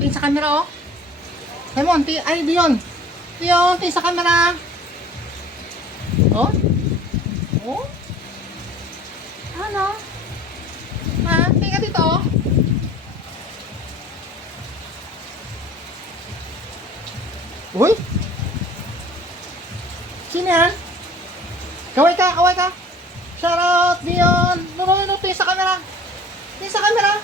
Tingin sa camera, oh. Simon, ay, Dion. Dion, tingin sa camera. Oh? Oh? Ano? Ha? Tingin ka dito, oh. Uy! Sino yan? Kaway ka, kaway ka. Shout out, Dion. No, tingin sa camera. Tingin sa camera.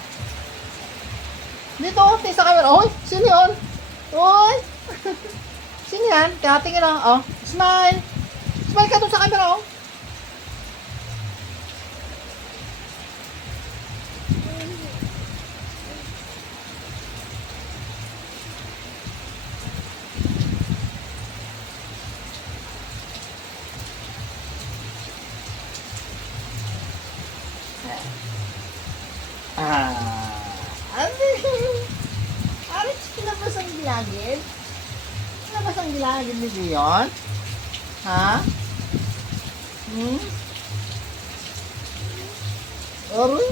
Dito, tingin sa camera. Uy, sino yun? Uy! Sino yan? Kaya tingin lang, oh. Smile! Smile ka dun sa camera, oh. Ano kinabas ang gilagid? Kinabas ang gilagid ni Dion? Ha? Hmm? Aroy?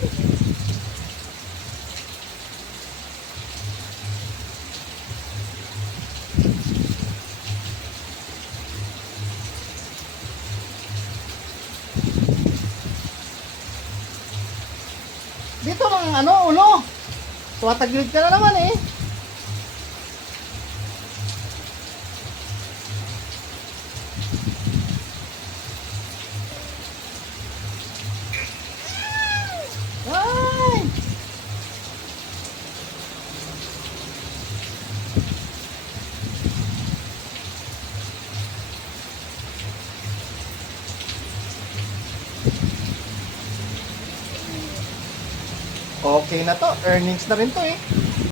Dito lang ano, ulo. Tumatagilid ka na naman eh. Ay! Okay na to. Earnings na rin to eh.